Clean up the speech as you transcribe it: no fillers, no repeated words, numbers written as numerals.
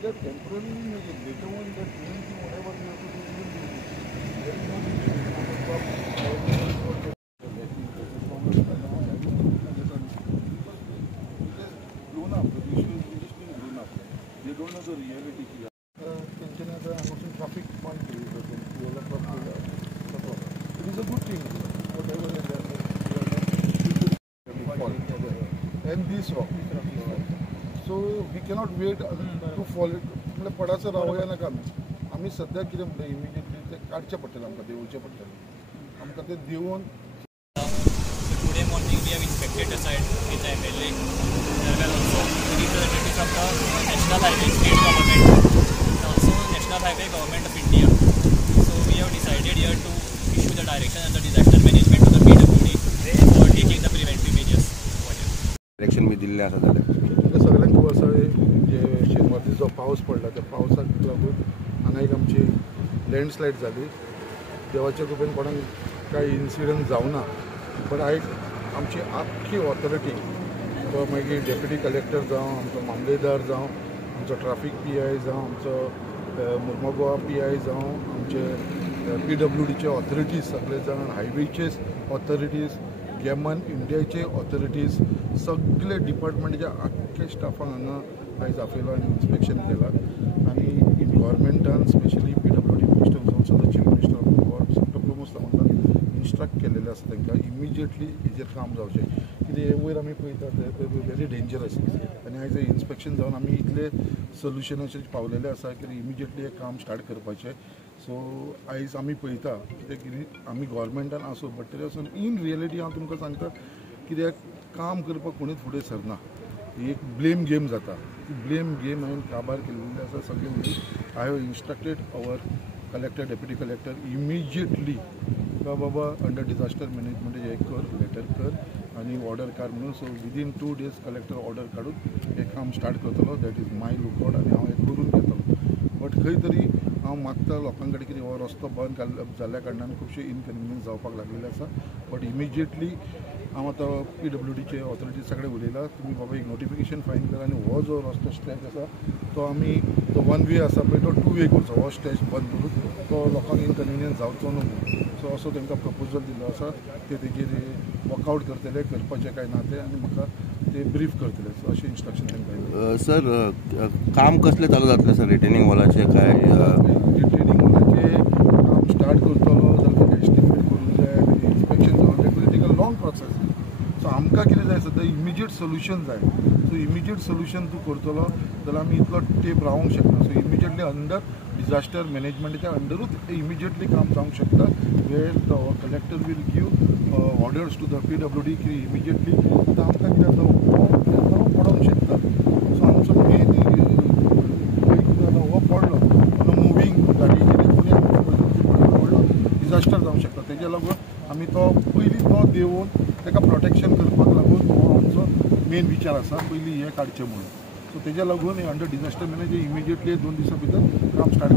They're temporarily later on they're doing whatever you have to do. There is no blown up. The issue is just being blown up. They don't know the reality. Traffic point it is a good thing. Whatever and this rock. So we cannot wait to fall it. म्हणजे पडाचं रावया नका आम्ही सध्या कितें म्हणटा immediately ते काडचें पडटलें आमकां देंवचें पडटलें आमकां ते देंवन. Today morning we have inspected the site with the MLA. There were also representatives of the National Highway State Government and also National Highway Government of India. So we have decided here to issue the direction and the disaster management to the PWD for taking the preventive measures. Direction मी दिल्ले आसा जाल्यार सगळ्यांक खूब आसा जे शेनवारची जो पावस पडला त्या पावसाक लागून हांगा एक आमची लँडस्लायड जाली. देवाच्या कृपेन कोणाक कांय इन्सिडंट जावना बट आयज आमची आख्खी ऑथॉरिटी तो मागीर डेप्युटी कलेक्टर जावं आमचो मामलेदार जावं आमचो ट्राफीक PI जावं आमचो मुर्मगांव PI जावं आमचे PWDचे ऑथॉरिटीज सगळे जाण हायवेचे ऑथॉरिटीज गेमन इंडियाचे ऑथॉरिटीज सगळे डिपार्टमेंटाच्या आख्खे स्टाफांक हांगा आयज आपयलो आनी इन्स्पेक्शन केलां आनी गव्हर्मेंटान स्पेशली PWD मिनिस्टर जावन सुद्दां chief minister of Goa doctor Pramod सावंतान इन्स्ट्रक्ट केलेलें आसा तांकां इमिजिएटली हेजेर काम जावचें कित्याक हे वयर आमी पळयता ते वेरी डेंजरस आनी आयज इन्स्पेक्शन जावन आमी इतले सोल्युशनाचेर पावलेले आसा की इमिजिएटली हें काम स्टार्ट करपाचें. सो आयज आमी पळयता कित्याक आमी गव्हर्मेंटान आसूं बट तरी आसून इन रियलिटी हांव तुमकां सांगता कित्याक काम करपाक कोणीच फुडें सरना. ही एक ब्लेम गेम जाता. ती ब्लेम गेम हांवें काबार केल्ली आसा सगळे. I have instructed our collector deputy collector immediately बाबा अंडर डिजास्टर मॅनेजमेंट हे कर लेटर कर आनी ऑर्डर काड म्हणून. So within 2 days collector order काडून हें काम स्टार्ट करतलो. दॅट इज माय लुकआउट आनी हांव हें करून घेतलो. बट खंय तरी हांव मागता लोकां कडेन कितें हो रस्तो बंद जाल्ल्या कारणान खुबशे इनकन्विनियन्स जावपाक लागलेले आसा. बट इमिजिएटली हांव आतां PWDचे ऑथॉरिटी सगळे उलयला तुमी बाबा एक नोटिफिकेशन फायन करा आनी हो जो रस्तो स्ट्रेच आसा तो आमी तो 1 way आसा पळय तो 2 way करचो. हो स्ट्रेच बंद करून तो लोकांक इनकन्विनियन्स जावचो न्हू. सो असो तांकां प्रपोजल दिल्लो आसा. ते तेजेर वर्कआउट करतले करपाचें काय ना ते आनी म्हाका ते ब्रीफ करतले. सो अशें इन्स्ट्रक्शन तांकां. सर काम कसलें चालू जातलें सर रिटेनिंग वॉलाचें काय रिटेनिंग वॉलाचें काम स्टार्ट करतलो जाल्यार ताका एस्टिमेट करूंक जाय इन्स्पेक्शन जावन तें take a long process. So आमकां कितें जाय सद्या इमिजिएट सोल्युशन जाय. सो इमिजिएट सोल्युशन तूं करतलो जाल्यार आमी इतलो टेप रावंक शकना. सो इमिजिएटली अंडर डिजास्टर मॅनेजमेंटाच्या अंडरूच इमिजिएटली काम जावंक शकता. Where the collector will give orders to the PWD की इमिजिएटली आतां आमकां कितें जाता पडोवंक शकता. सो आमचो मेन हो पडलो मुवींग गाडी व्हडलो डिजास्टर जावंक शकता. तेज्या लागून आमी तो पयलीं तो देंवन ताका प्रोटेक्शन करपाक लागून हो आमचो मेन विचार आसा पयलीं हें काडचें म्हणून. सो तेज्या लागून हे अंडर डिजास्टर मॅनेजमेंट इमिजिएटली 2 दिसां भितर काम स्टार्ट